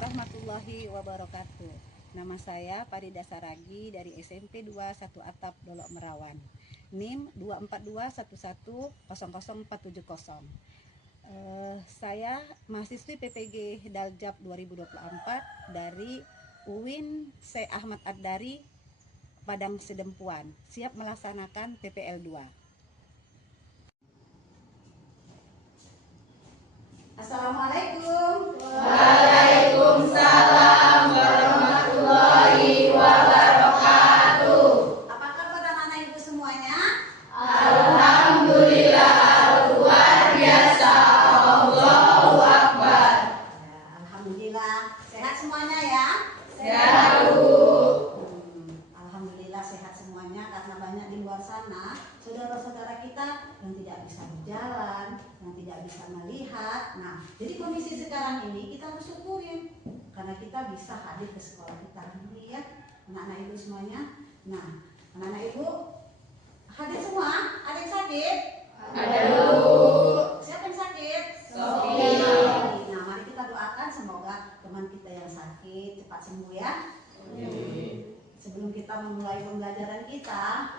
warahmatullahi wabarakatuh. Nama saya Farida Saragi dari SMP 21 Atap Dolok Merawan. NIM 24211000470. Saya mahasiswi PPG Daljab 2024 dari UIN Syekh Ahmad Ad-Dari Padang Sidempuan, siap melaksanakan PPL 2. Assalamualaikum. Waalaikumsalam warahmatullahi wabarakatuh. Apa kabar anak-anak ibu semuanya? Alhamdulillah, luar biasa. Allahu Akbar. Ya, alhamdulillah sehat semuanya ya. Sehat, Bu. Alhamdulillah sehat semuanya, karena banyak di luar sana saudara-saudara kita yang tidak bisa berjalan, yang tidak bisa melihat. Nah, jadi kondisi sekarang ini kita harus syukurin karena kita bisa hadir ke sekolah kita ini ya, anak-anak ibu semuanya. Nah, anak-anak ibu hadir semua? Ada yang sakit? Ada, Bu. Siapa yang sakit? Sofi. Nah, mari kita doakan semoga teman kita yang sakit cepat sembuh ya. Sebelum kita memulai pembelajaran kita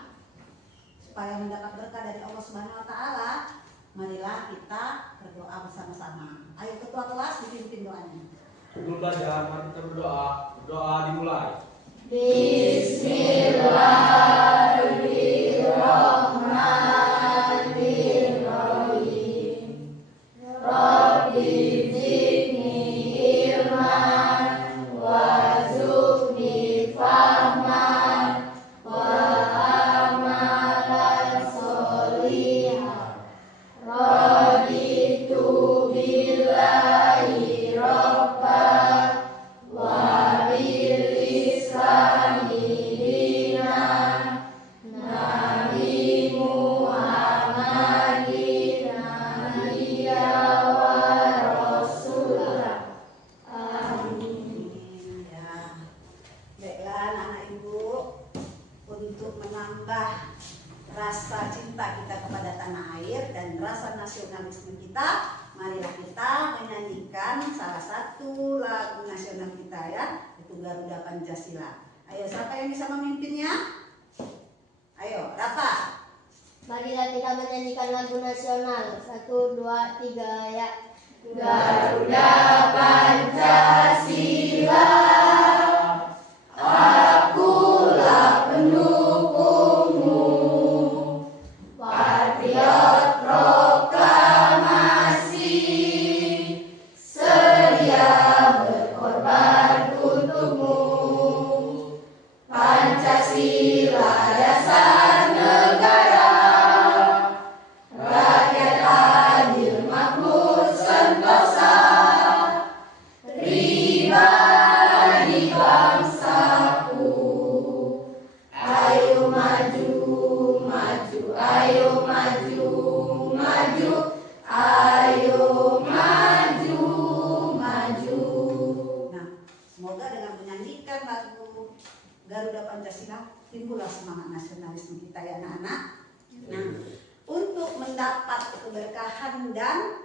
supaya mendapat berkah dari Allah Subhanahu wa taala, marilah kita berdoa bersama-sama. Ayo ketua kelas dipimpin doanya. Sebelum belajar, mari kita berdoa. Doa dimulai. Bismillahirrahmanirrahim. Rabbi zidni ilman warzuqni fahman wa amalan sholihan. Raditu billahi rabban wa bil islami dinan, Nabi Muhammadin nabiyya wa rasulah. Amin. Ya. Baiklah anak-anak ibu, untuk menambah rasa cinta kita kepada tanah air dan rasa nasionalisme kita, marilah kita menyanyikan salah satu lagu nasional kita ya, itu Garuda Pancasila. Ayo, siapa yang bisa memimpinnya? Ayo, Rafa. Marilah kita menyanyikan lagu nasional. 1, 2, 3 ya. Garuda Pancasila, akulah pendukungmu, patriot proklamasi, sedia berkorban untukmu. Pancasila dasar negara, rakyat adil makmur sentosa, pribadi bangsaku. Ayo maju, maju, ayo maju, maju, ayo maju, maju. Nah, semoga dengan menyanyikan lagu Garuda Pancasila timbullah semangat nasionalisme kita ya anak-anak. Nah, untuk mendapat keberkahan dan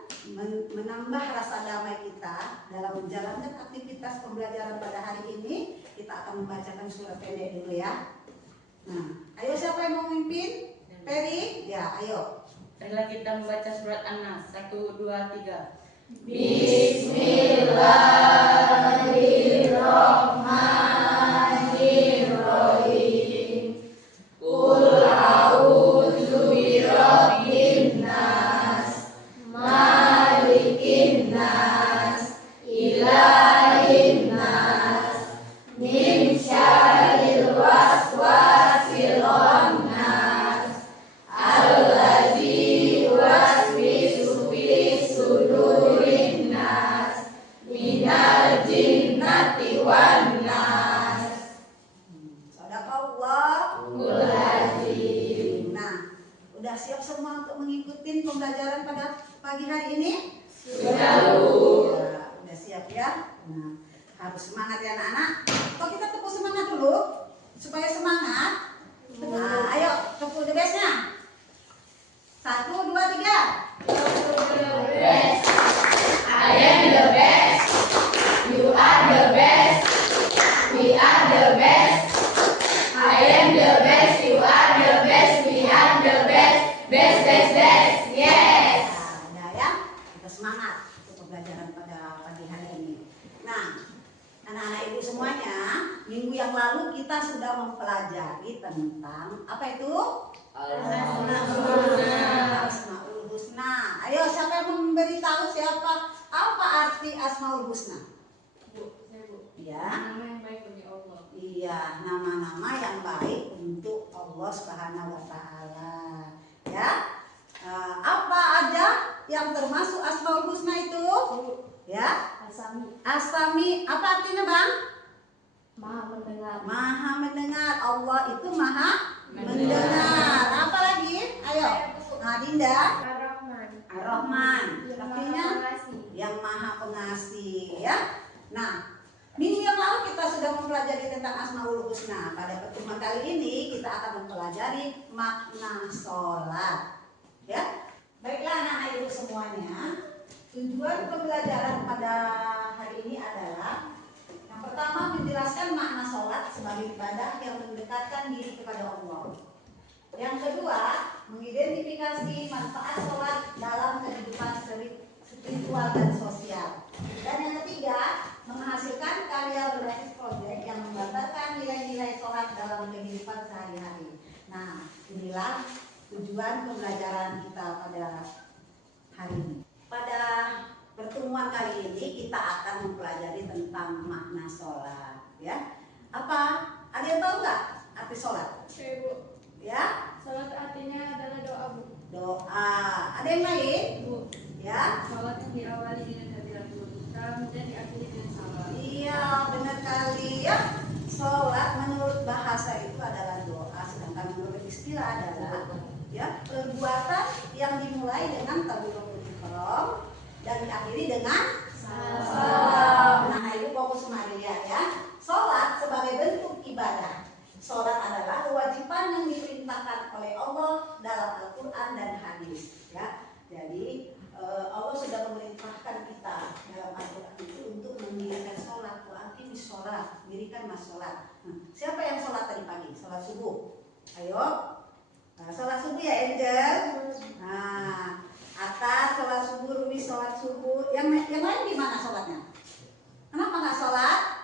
menambah rasa damai kita dalam menjalankan aktivitas pembelajaran pada hari ini, kita akan membacakan surat pendek dulu ya. Nah, ayo siapa yang mau memimpin? Peri? Ya, ayo. Marilah kita membaca surat An-Nas 1, 2, 3. Bismillahirrahmanirrahim. Qul a'udzu birabbin nas, malikin nas, ilahin nas, min syarril waswasil khannas, allazi yuwaswisu fi sudurin nas, minal jinnati wan nas. Sadaqallahul Azim. Nah, udah siap semua untuk mengikuti pembelajaran pada pagi hari ini? Sudah, Bu. Ya, udah siap ya. Nah, harus semangat ya anak-anak. Kok kita tepuk semangat dulu supaya semangat. Nah, ayo tepuk the best-nya. 1, 2, 3. Best. I am the best. You are the yang lalu kita sudah mempelajari tentang apa itu? Asmaul Husna. Ayo, siapa yang memberitahu siapa apa arti Asmaul Husna? Ya. Nama yang baik bagi Allah. Iya, nama-nama yang baik untuk Allah Subhanahu wa taala. Ya. Apa aja yang termasuk Asmaul Husna itu? Ya. Asami. Apa artinya, Bang? Maha mendengar. Maha mendengar. Allah itu maha mendengar. Apa lagi? Ayo. Nah, Dinda. Ar-Rahman. Artinya yang maha pengasih, ya. Nah, minggu yang lalu kita sudah mempelajari tentang Asmaul Husna. Pada pertemuan kali ini kita akan mempelajari makna sholat. Ya, baiklah anak-anak ibu semuanya. Tujuan pembelajaran pada hari ini adalah yang pertama menjelaskan makna sholat sebagai ibadah yang mendekatkan diri kepada Allah. Yang kedua, mengidentifikasi manfaat sholat dalam kehidupan spiritual dan sosial. Dan yang ketiga, menghasilkan karya berbasis proyek yang menggambarkan nilai-nilai sholat dalam kehidupan sehari-hari. Nah, inilah tujuan pembelajaran kita pada hari ini. Pada pertemuan kali ini kita akan mempelajari tentang makna sholat. Ya, apa? Ada yang tahu nggak arti sholat? Ibu, Ya, salat artinya adalah doa, Bu. doa. Ada yang lain? Bu, Ya. salat yang diawali dengan takbiratul ihram dan diakhiri dengan salam. Iya, benar kali ya. Sholat menurut bahasa itu adalah doa, sedangkan menurut istilah adalah ya perbuatan yang dimulai dengan takbiratul ihram dan diakhiri dengan salam. Nah, ibu fokus kemarin ya. Sholat sebagai bentuk ibadah. Sholat adalah kewajiban yang diperintahkan oleh Allah dalam Al-Quran dan hadis. Ya, jadi Allah sudah memerintahkan kita dalam Al-Quran itu untuk mendirikan sholat. Wa'aqimis sholat, dirikanlah sholat. Siapa yang sholat tadi pagi? Sholat subuh. Ayo, sholat subuh ya Angel. Nah, atas sholat subuh, Rumi sholat subuh. Yang lain gimana sholatnya? Kenapa nggak sholat?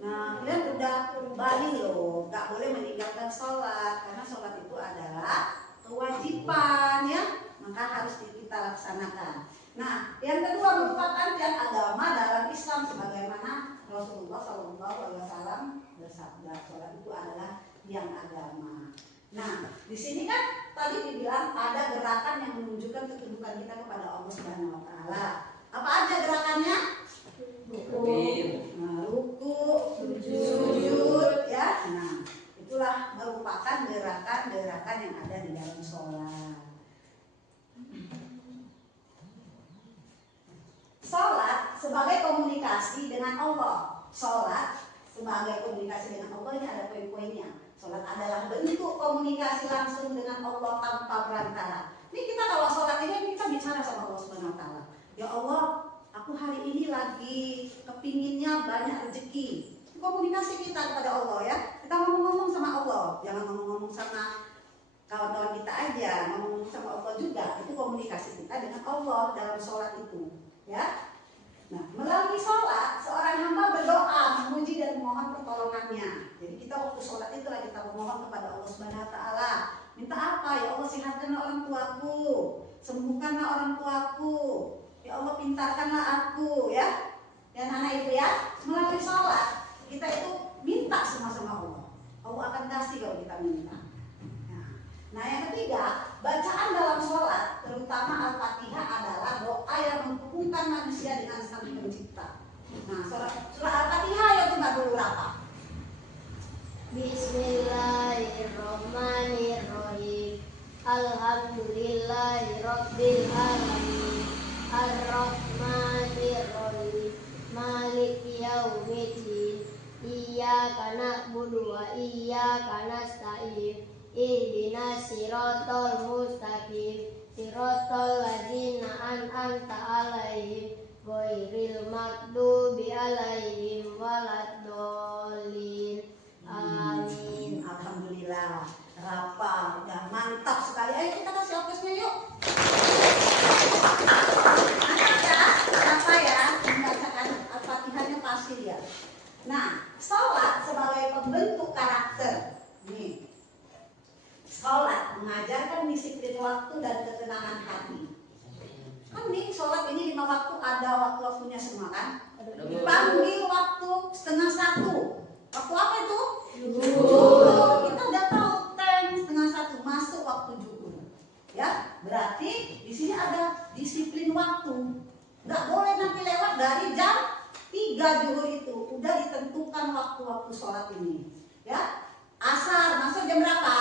Nah, kalian udah balik loh, nggak boleh meninggalkan sholat karena sholat itu adalah kewajiban ya, maka harus kita laksanakan. Nah, yang kedua merupakan tiang agama dalam Islam sebagaimana Rasulullah SAW bersabda, sholat itu adalah tiang agama. Nah, di sini kan tadi dibilang ada gerakan yang menunjukkan ketundukan kita kepada Allah Subhanahu Wa Taala. Apa aja gerakannya? Ruku, sujud, ya. Nah, itulah merupakan gerakan-gerakan yang ada di dalam sholat. Sholat sebagai komunikasi dengan Allah. Sholat sebagai komunikasi dengan Allah ini ada poin-poinnya. Sholat adalah bentuk komunikasi langsung dengan Allah tanpa perantara. Ini kita kalau sholat ini kita bicara sama Allah Subhanahu Wa Taala. Ya Allah, aku hari ini lagi kepinginnya banyak rezeki. Komunikasi kita kepada Allah ya. Kita ngomong-ngomong sama Allah, jangan ngomong-ngomong sama kawan-kawan kita aja, ngomong sama Allah juga. Itu komunikasi kita dengan Allah dalam sholat itu, ya. Nah, melalui sholat seorang hamba berdoa, memuji dan memohon pertolongannya. Jadi kita waktu sholat itu lagi kita memohon kepada Allah Subhanahu Wa Taala. Minta apa? Ya Allah, sehatkanlah orang tuaku, sembuhkanlah orang tuaku. Ya Allah, pintarkanlah aku ya. Dan anak ibu ya, melalui sholat kita itu minta sama Allah. Allah akan kasih kalau kita minta. Nah, yang ketiga, bacaan dalam sholat terutama Al-Fatihah adalah doa yang menghubungkan manusia dengan Sang Pencipta. Nah, surah Al-Fatihah ya coba dulu apa? Bismillahirrahmanirrahim. Alhamdulillahirabbil alamin. Ar-Rahmanir-Rahim. Maliki yaumiddin. Iyyaka na'budu wa iyyaka nasta'in. Ihdinas siratal mustaqim. Siratal ladzina an'amta 'alaihim ghairil maghdubi 'alaihim waladdallin. Amin. Alhamdulillah. Rapa, udah mantap sekali. Ayo kita kasih aplausnya yuk. Mantap ya, Rapa ya, membacakan Al-Fatihahnya pasti ya. Nah, sholat waktunya semua kan? Dipanggil waktu 12:30. Waktu apa itu? Zuhur. Kita udah tahu 10:30 masuk waktu zuhur. Ya, berarti di sini ada disiplin waktu. Nggak boleh nanti lewat dari jam 3 zuhur itu. Udah ditentukan waktu-waktu sholat ini. Ya, asar masuk jam berapa?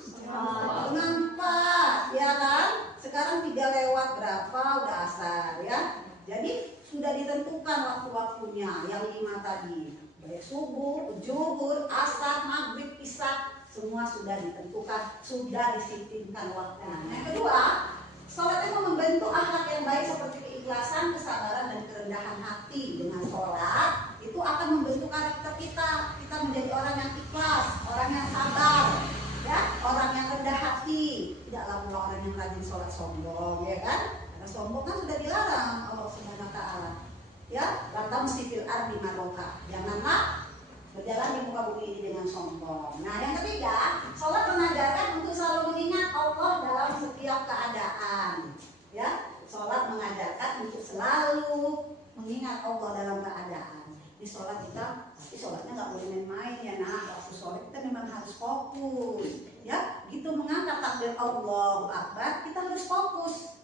Setengah 4, ya kan? Sekarang 3 lewat berapa udah asar ya. Jadi sudah ditentukan waktu-waktunya yang 5 tadi. Baik subuh, zuhur, asar, maghrib, isya, semua sudah ditentukan, sudah disiplinkan waktunya. Yang kedua, sholat itu membentuk akhlak yang baik seperti keikhlasan, kesabaran, dan kerendahan hati. Dengan sholat itu akan membentuk karakter kita. Kita menjadi orang yang ikhlas, orang yang sabar, ya, orang yang rendah hati. Tidaklah pula orang yang rajin sholat sombong, ya kan? Karena sombong kan sudah dilarang Allah Subhanahu wa taala. Ya, lantam sifil ardi maroka. Janganlah berjalan di muka bumi ini dengan sombong. Nah, yang ketiga, sholat mengajarkan untuk selalu mengingat Allah dalam setiap keadaan. Ya, sholat mengajarkan untuk selalu mengingat Allah dalam keadaan. Di sholat kita, pasti sholatnya nggak boleh main-main ya nak. Waktu sholat kita memang harus fokus. Ya, gitu mengangkat takbir Allahu Akbar, kita harus fokus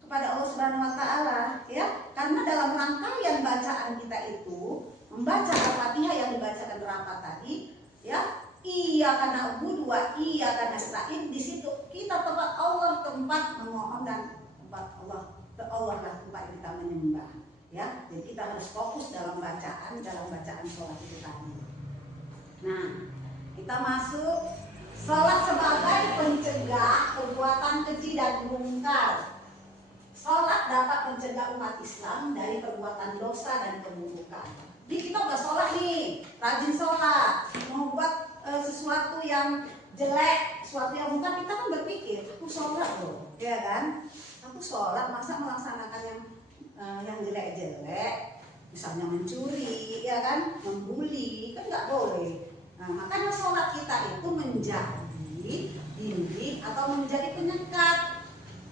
kepada Allah Subhanahu wa taala, ya. Karena dalam rangkaian bacaan kita itu membaca Al-Fatihah yang dibacakan rapat tadi, ya. Iyyaka na'budu wa iyyaka nasta'in. Di situ kita tempat Allah, tempat memohon, dan tempat Allah lah tempat kita menyembah, ya. Jadi kita harus fokus dalam bacaan sholat itu tadi. Nah, kita masuk sholat sebagai pencegah perbuatan keji dan mungkar. Sholat dapat mencegah umat Islam dari perbuatan dosa dan keburukan. Jadi kita udah sholat nih, rajin sholat, mau buat sesuatu yang jelek, sesuatu yang mungkar, kita kan berpikir, aku sholat loh, ya kan? Aku sholat, masa melaksanakan yang jelek-jelek, misalnya mencuri, ya kan, membuli, kan nggak boleh. Nah, makanya sholat kita itu menjadi dinding atau menjadi penyekat,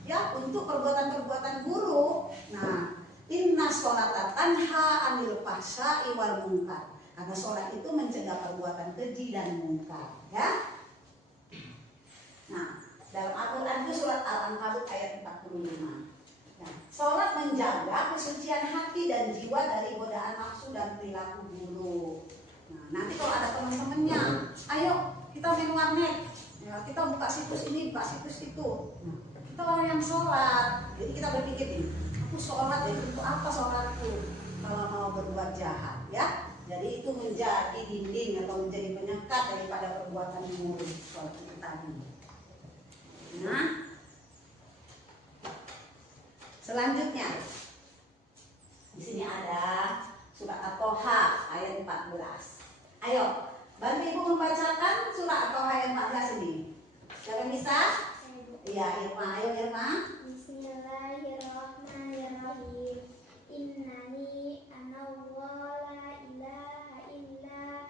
ya, untuk perbuatan-perbuatan buruk. Nah, inna sholata tanha anil fahsya'i wal munkar. Karena sholat itu mencegah perbuatan keji dan mungkar, ya. Nah, dalam Al-Quran itu surat Al-Ankabut ayat 45. Nah, sholat menjaga kesucian hati dan jiwa dari godaan nafsu dan perilaku buruk. Nah, nanti kalau ada teman-temannya, ayo kita main warnet, ya, kita buka situs ini, buka situs itu. Nah, kita orang yang sholat, jadi kita berpikir nih, aku sholat, jadi untuk apa sholatku kalau mau berbuat jahat, ya? Jadi itu menjadi dinding atau menjadi penyekat daripada perbuatan buruk sholat itu tadi. Nah, selanjutnya di sini ada surat At-Toha ayat 14. Ayo, bantu ibu membacakan surat At-Toha ayat 14 ini. Siapa yang bisa? Iya, Irma. Ayo Irma. Bismillahirrahmanirrahim. Innani anallahu la ilaha illa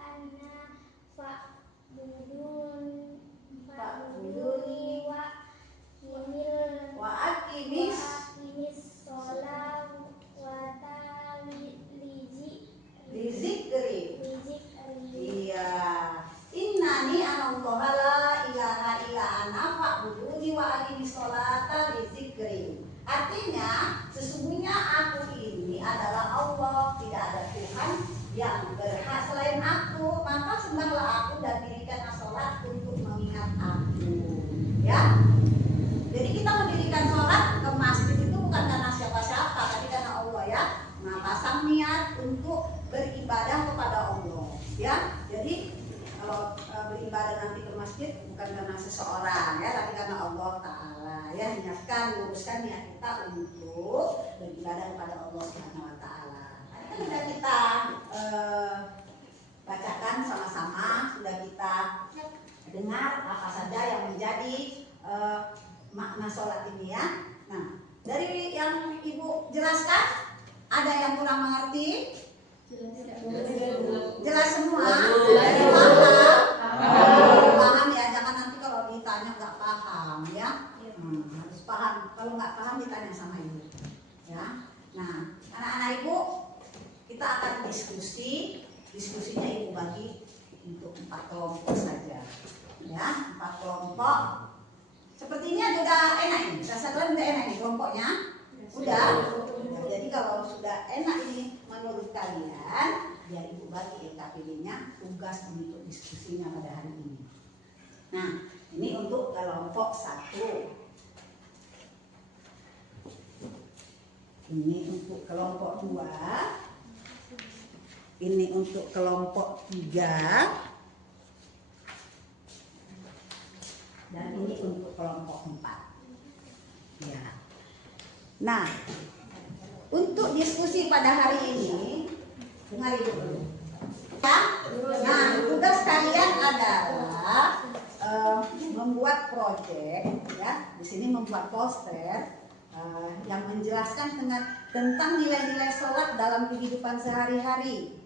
anna fa'buduni wa aqimis sholata li zikri. Iya. Innani anallahu la ilaha illa ana fa'buduni wa aqimis sholata li zikri. Artinya, sesungguhnya aku ini adalah Allah, tidak ada Tuhan yang berhak selain aku, maka sembahlah aku dan dirikanlah sholat untuk mengingat aku. Ya, jadi kita mendirikan sholat ke masjid itu bukan karena siapa-siapa, tapi karena Allah, ya. Nah, pasang niat untuk beribadah kepada Allah, ya. Jadi kalau beribadah nanti ke masjid bukan karena seseorang, ya, tapi karena Allah Ta'ala, ya. Niatkan, luruskan niat kita untuk beribadah kepada Allah Subhanahu wa Ta'ala. Kan sudah kita bacakan sama-sama, sudah kita dengar apa saja yang menjadi makna sholat ini, ya. Nah, dari yang ibu jelaskan, ada yang kurang mengerti? Jelas semua? Paham ya, jangan nanti kalau ditanya nggak paham, ya. paham. Kalau nggak paham ditanya sama ibu. Ya. Nah, anak-anak ibu, kita akan diskusi. Diskusinya ibu bagi untuk 4 kelompok saja. Ya, 4 kelompok. Sepertinya sudah enak ini. Rasa kalian udah enak ini kelompoknya? Udah. Jadi kalau sudah enak ini menurut kalian, biar ibu bagi LKPD-nya tugas untuk diskusinya pada hari ini. Nah, ini untuk kelompok 1. Ini untuk kelompok 2. Ini untuk kelompok 3. Dan ini untuk kelompok 4. Ya. Nah, untuk diskusi pada hari ini, dengar ibu dulu. Ya. Nah, tugas kalian adalah membuat proyek, ya. Di sini membuat poster yang menjelaskan tentang nilai-nilai sholat dalam kehidupan sehari-hari.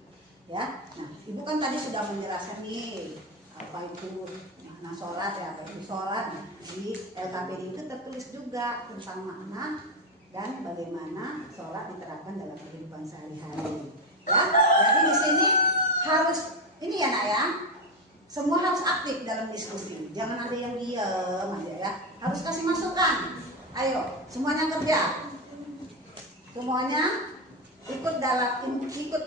Ya. Nah, ibu kan tadi sudah menjelaskan nih apa itu makna sholat, ya, apa itu sholat. Nah, di LKPD itu tertulis juga tentang makna dan bagaimana sholat diterapkan dalam kehidupan sehari-hari. Ya, jadi di sini harus ini ya nak ya, semua harus aktif dalam diskusi. Jangan ada yang diam aja ya. Harus kasih masukan. Ayo, semuanya kerja. Semuanya ikut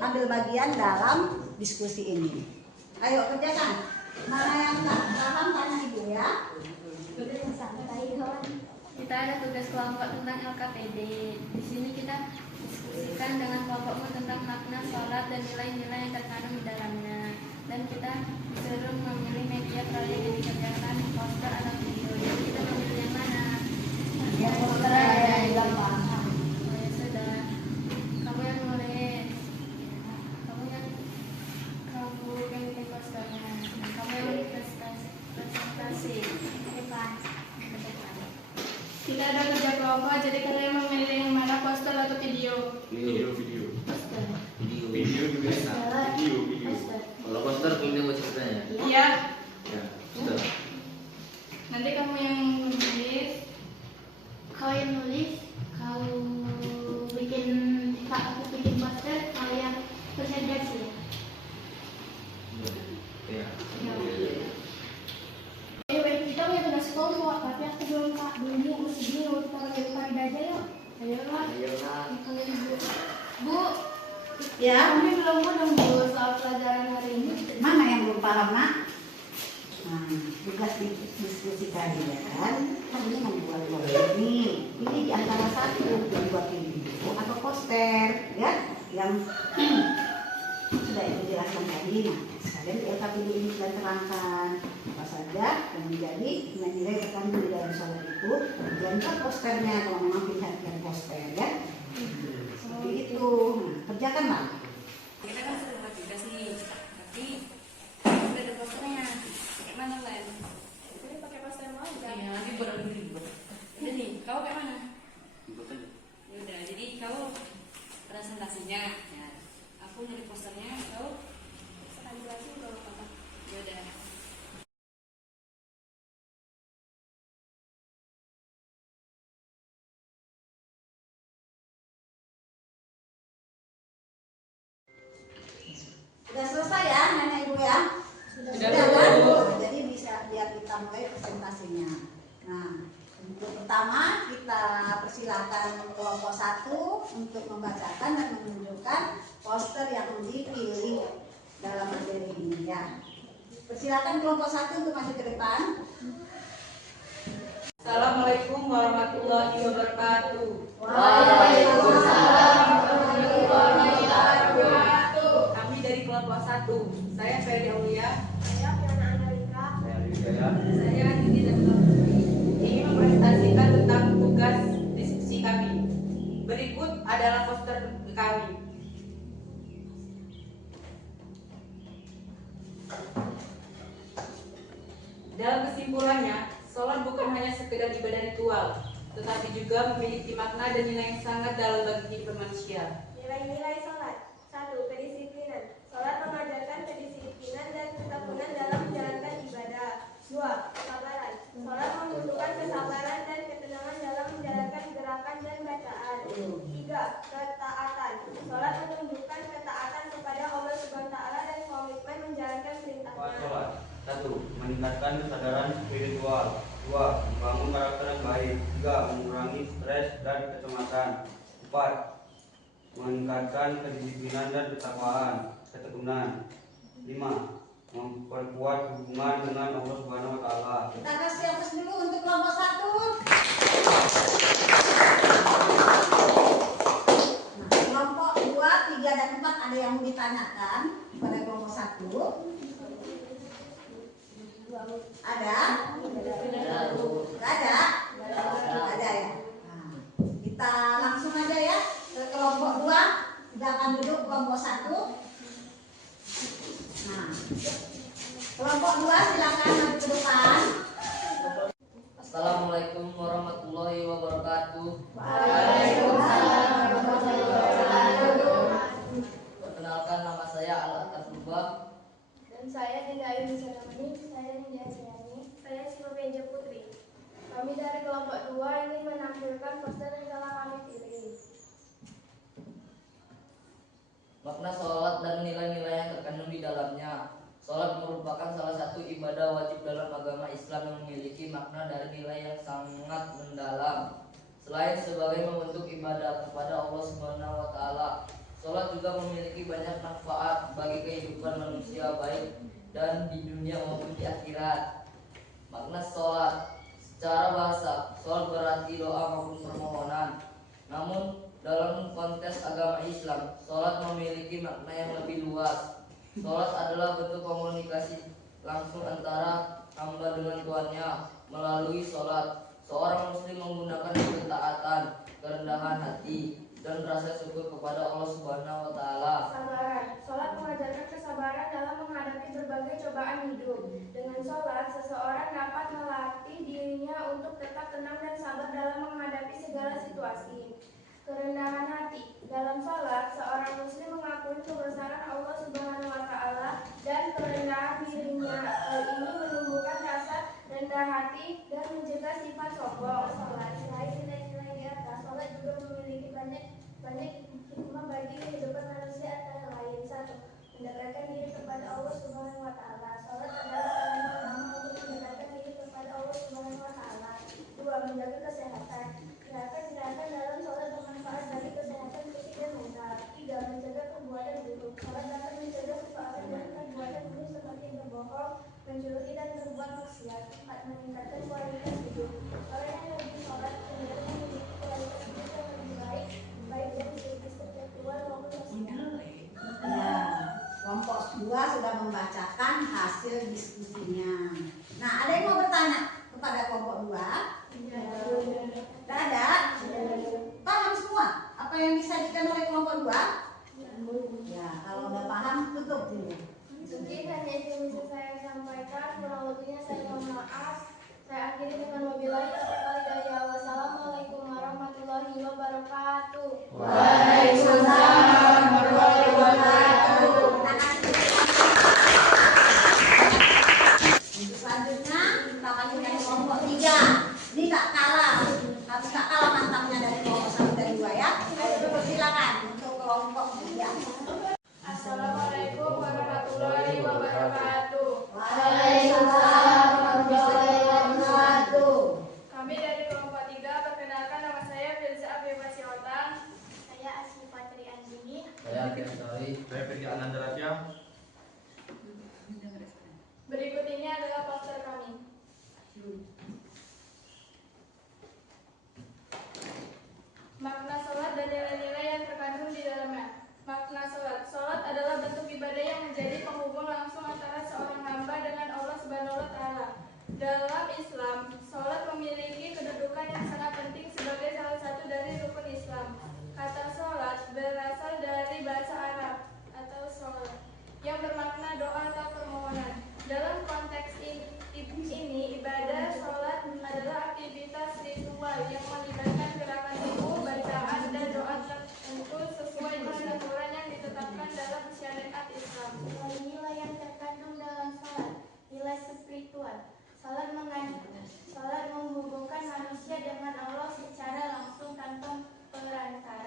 ambil bagian dalam diskusi ini. Ayo kerjakan. Mana yang nggak paham tanya ibu ya. Kita ada tugas kelompok tentang LKPD. Di sini kita diskusikan dengan kelompokmu tentang makna sholat dan nilai-nilai yang terkandung di dalamnya. Dan kita disuruh memilih media proyek yang dikerjakan, poster atau video. Jadi kita memilih yang mana? Yang poster yang gampang. Oh ya sudah. Kamu yang nulis. Kamu yang bikin posternya. Kamu yang presentasi. Depan. Kita ada kerja kelompok, jadi kalian memilih yang mana, poster atau video? Video. Poster. Video juga. Video. Poster. Kalau poster pindah buat ceritanya. Iya. Ya, poster. Nanti kamu yang nulis. Kau yang nulis, kau bikin, aku bikin poster, kau yang presentasi ya. Ya. Kita punya tugas kelompok, tapi aku belum masih bingung. Kita pakai Farida aja yuk. Ayolah. Panggil ibu. Bu, Ya. kami belum dong bu soal pelajaran hari ini. Mana yang belum paham nak? Nah, tugas diskusi kalian kan ini membuat proyek nih. Ini di antara satu membuat video atau poster, ya, yang sudah ibu jelaskan tadi. Nah, sekalian di LKPD ini sudah terangkan apa saja yang menjadi nilai terkandung di dalam sholat itu. Jangan posternya kalau memang pilihan poster, ya. Seperti itu. Nah, kerjakanlah. Kita kan sudah buat tugas nih, tapi udah ada posternya. Kayak mana Len? Ini pakai poster mau aja. Iya, nanti berdiri. Udah nih, kau kayak mana? Ikut aja. Udah, jadi kau presentasinya. Ya, aku nyari posternya, kau sekali jelasin kalau apa. Ya udah. Sudah selesai ya, nenek ibu ya? Sudah, kan? Bu. Jadi bisa biar kita mulai presentasinya. Nah, untuk pertama kita persilakan kelompok 1 untuk membacakan dan menunjukkan poster yang dipilih dalam materi ini ya. Persilakan kelompok 1 untuk maju ke depan. Assalamualaikum warahmatullahi wabarakatuh. Waalaikumsalam warahmatullahi wabarakatuh. Kami dari kelompok 1. Saya Ferdi Aulia. Saya Wijaya. Saya Didi dan Putri. Ingin mempresentasikan tentang tugas diskusi kami. Berikut adalah poster kami. Dalam kesimpulannya, sholat bukan hanya sekedar ibadah ritual, tetapi juga memiliki makna dan nilai yang sangat dalam bagi kehidupan manusia. Nilai-nilai sholat. 1. Kedisiplinan. Sholat mengajarkan kedisiplinan dan ketekunan dalam menjalankan ibadah. 2. Kesabaran. Sholat membutuhkan kesabaran dan ketenangan dalam 3. Ketaatan. Sholat menunjukkan ketaatan kepada Allah Subhanahu wa taala dan komitmen menjalankan perintahnya. Sholat. 1. Meningkatkan kesadaran spiritual. 2. Membangun karakter yang baik. 3. Mengurangi stres dan kecemasan. 4. Meningkatkan kedisiplinan dan ketekunan. 5. Memperkuat hubungan dengan Allah Subhanahu wa taala. Kita kasih atas dulu untuk kelompok 1. Nah, kelompok 2, 3 dan 4 ada yang mau ditanyakan pada kelompok 1? Ada? Ada? Ada ya. Nah, kita langsung aja ya ke kelompok 2. Silakan duduk kelompok 1. Nah, kelompok 2 silakan maju ke depan. Assalamualaikum warahmatullahi wabarakatuh. Waalaikumsalam warahmatullahi wabarakatuh. Perkenalkan, nama saya Al-Atafubah. Dan saya Dinda Ayu Salamani, saya Dinda Asyani, saya Silveja Putri. Kami dari kelompok 2 ini menampilkan poster yang telah kami pilih. Makna sholat dan nilai-nilai yang terkandung di dalamnya. Sholat merupakan salah satu ibadah wajib dalam agama Islam yang memiliki makna dan nilai yang sangat mendalam. Selain sebagai membentuk ibadah kepada Allah Subhanahu wa taala, sholat juga memiliki banyak manfaat bagi kehidupan manusia baik dan di dunia maupun di akhirat. Makna sholat secara bahasa, sholat berarti doa maupun permohonan. Namun dalam konteks agama Islam, sholat memiliki makna yang lebih luas. Sholat adalah bentuk komunikasi langsung antara hamba dengan Tuhannya. Melalui sholat, seorang muslim menggunakan ketaatan, kerendahan hati, dan rasa syukur kepada Allah Subhanahu wa taala. Kesabaran. Sholat mengajarkan kesabaran dalam menghadapi berbagai cobaan hidup. Dengan sholat, seseorang dapat melatih dirinya untuk tetap tenang dan sabar dalam menghadapi segala situasi. Kerendahan hati. Dalam sholat, seorang muslim mengakui kebesaran Allah Subhanahu wa taala dan kerendahan dirinya. Hal ini menumbuhkan rasa rendah hati dan mencegah sifat sombong. Sholat. Selain nilai-nilai di atas, sholat juga memiliki banyak hikmah bagi kehidupan manusia antara lain. 1. Mendekatkan diri kepada Allah Subhanahu wa taala. Sholat adalah sarana pertama untuk mendekatkan diri kepada Allah Subhanahu wa taala. 2. Menjaga kesehatan. Gerakan dalam sholat bermanfaat bagi kesehatan fisik dan mental. 3. Mencegah perbuatan buruk. Sholat dapat mencegah perbuatan dan perbuatan buruk seperti berbohong, mencuri dan berbuat maksiat. 4. Meningkatkan kualitas hidup. Orang yang rajin sholat cenderung memiliki kualitas hidup yang lebih baik dari segi spiritual maupun sosial. Nah, kelompok 2 sudah membacakan hasil diskusinya. Nah, ada yang mau bertanya kepada kelompok 2? Tidak ada? Paham semua apa yang disajikan oleh kelompok 2? Ya, kalau udah paham tutup dulu. Mungkin hanya itu yang bisa saya sampaikan. Kurang lebihnya saya mohon maaf. Saya akhiri dengan wabillahi taufiq wal hidayah. Wassalamualaikum warahmatullahi wabarakatuh. Waalaikumsalam warahmatullahi wabarakatuh. Untuk selanjutnya kita akan dengan kelompok 3. Ini tak kalah, harus tak kalah mantapnya dari kelompok 1 dan 2 ya. Ayo silakan untuk kelompok 3. Assalamualaikum warahmatullahi wabarakatuh. Waalaikumsalam warahmatullahi wabarakatuh. Kami dari kelompok 3, perkenalkan nama saya Firza Afifah Siotang. Saya Asmi Patri Andini. Saya Kiasari. Saya Firza Ananda Rasya. Berikut ini adalah poster kami. Makna sholat dan nilai-nilai yang terkandung di dalamnya. Makna sholat. Sholat adalah bentuk ibadah yang menjadi penghubung langsung antara seorang hamba dengan Allah Subhanahu wa taala. Dalam Islam, sholat memiliki kedudukan yang sangat penting sebagai salah satu dari rukun Islam. Kata sholat berasal dari bahasa Arab atau sholat yang bermakna doa atau permohonan. Dalam konteks ini, ibadah sholat adalah aktivitas ritual yang melibatkan gerakan tubuh, bacaan, dan doa tertentu sesuai dengan aturan yang ditetapkan dalam syariat Islam. Nilai yang terkandung dalam salat, nilai spiritual. Salat menghubungkan manusia dengan Allah secara langsung tanpa perantara.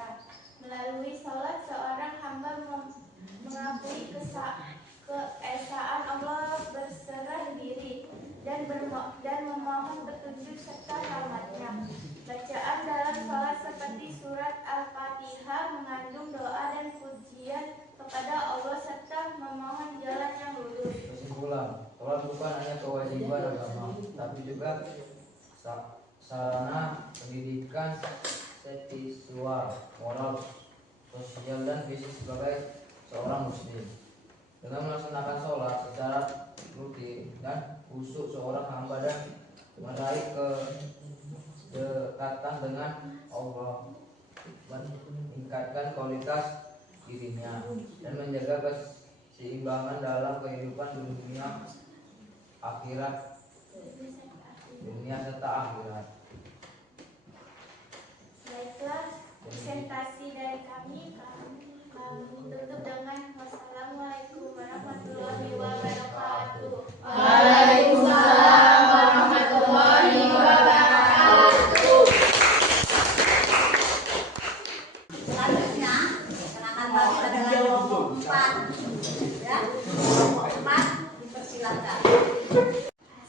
dan memohon petunjuk serta rahmatnya. Bacaan dalam sholat seperti surat Al-Fatihah mengandung doa dan pujian kepada Allah serta memohon jalan yang lurus. Kesimpulan, sholat bukan hanya kewajiban agama, tapi juga sarana pendidikan spiritual, moral, sosial, dan fisik sebagai seorang muslim. Dengan melaksanakan sholat secara rutin dan khusyuk, seorang hamba dan meraih kedekatan dengan Allah, meningkatkan kualitas dirinya, dan menjaga keseimbangan dalam kehidupan dunia serta akhirat. Baiklah, presentasi dari kami tutup dengan wassalamualaikum warahmatullahi wabarakatuh. Waalaikumsalam warahmatullahi wabarakatuh. Selanjutnya, kenakan bagi adalah kelompok 4. Ya, kelompok 4 dipersilakan.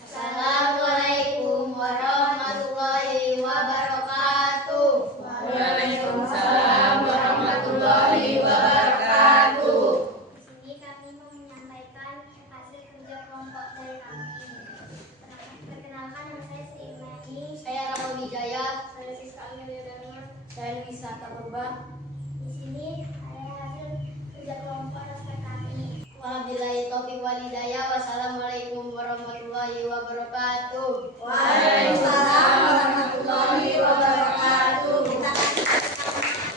Assalamualaikum warahmatullahi wabarakatuh. Waalaikumsalam warahmatullahi wabarakatuh. Di sini kami mau menyampaikan hasil kerja kelompok dari kami. Perkenalkan, nama saya Sri Imani. Saya Rama Wijaya. Saya Siska Amelia Dharma. Saya Wisata Purba. Di sini ada hasil kerja kelompok naskah kami. Wabillahi taufiq wal hidayah. Wassalamualaikum warahmatullahi wabarakatuh. Waalaikumsalam warahmatullahi wabarakatuh.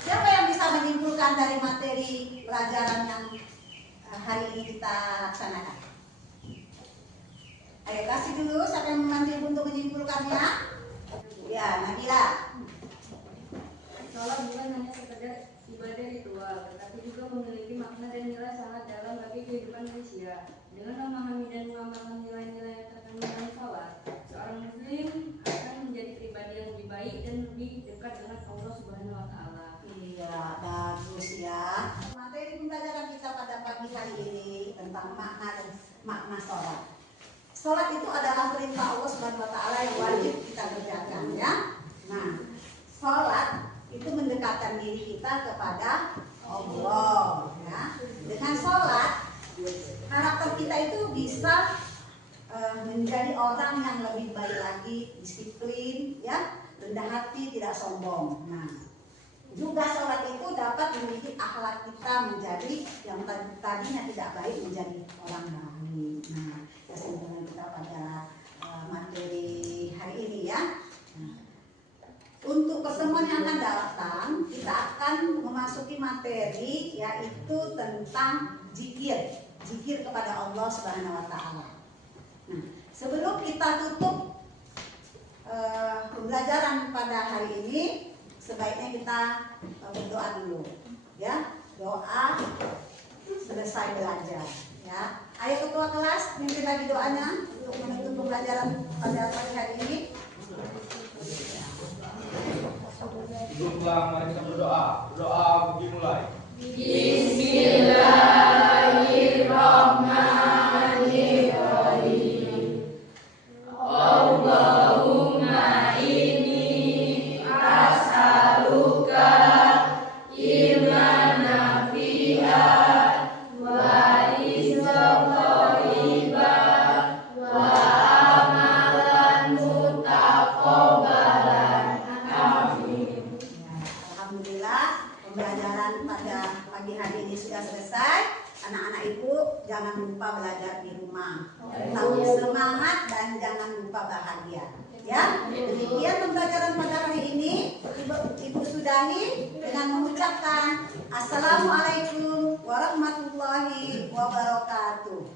Siapa yang bisa menyimpulkan dari materi pelajaran yang hari ini kita laksanakan? Ayo kasih dulu siapa yang mengambil untuk menyimpulkannya. Ya, Nabila. Sholat bukan hanya sekedar ibadah ritual, tetapi juga memiliki makna dan nilai sangat dalam bagi kehidupan manusia. Dengan memahami dan mengamalkan nilai-nilai yang terkandung dalam sholat, seorang muslim akan menjadi pribadi yang lebih baik dan lebih dekat dengan Allah Subhanahu wa Ta'ala. Iya, bagus ya. Materi pembelajaran kita pada pagi hari ini tentang makna sholat. Sholat itu adalah perintah Allah Subhanahu wa Ta'ala yang wajib kita kerjakan ya. Nah, sholat itu mendekatkan diri kita kepada Allah ya. Dengan sholat karakter kita itu bisa menjadi orang yang lebih baik lagi, disiplin ya, rendah hati, tidak sombong. Nah, juga sholat itu dapat memiliki akhlak kita menjadi yang tadinya tidak baik menjadi orang baik. Nah, kesimpulan kita pada materi hari ini ya. Untuk pertemuan yang akan datang, kita akan memasuki materi yaitu tentang zikir kepada Allah Subhanahu wa Ta'ala. Nah, sebelum kita tutup pembelajaran pada hari ini, sebaiknya kita berdoa dulu, ya. Doa selesai belajar, ya. Ayo ketua kelas, pimpin lagi doanya untuk menutup pembelajaran pada pagi hari ini. Duduklah, mari kita berdoa. Berdoa dimulai. Bismillahirrahmanirrahim. Allahumma inni as'aluka ilman nafi'an wa rizqan thayyiban wa amalan mutaqabbalan. Amin. Alhamdulillah, pembelajaran pada pagi hari ini sudah selesai. Anak-anak ibu jangan lupa belajar di rumah. Tetap semangat dan jangan lupa bahagia. Ya, demikian pembelajaran pada hari ini. Ibu sudahi dengan mengucapkan Assalamualaikum warahmatullahi wabarakatuh.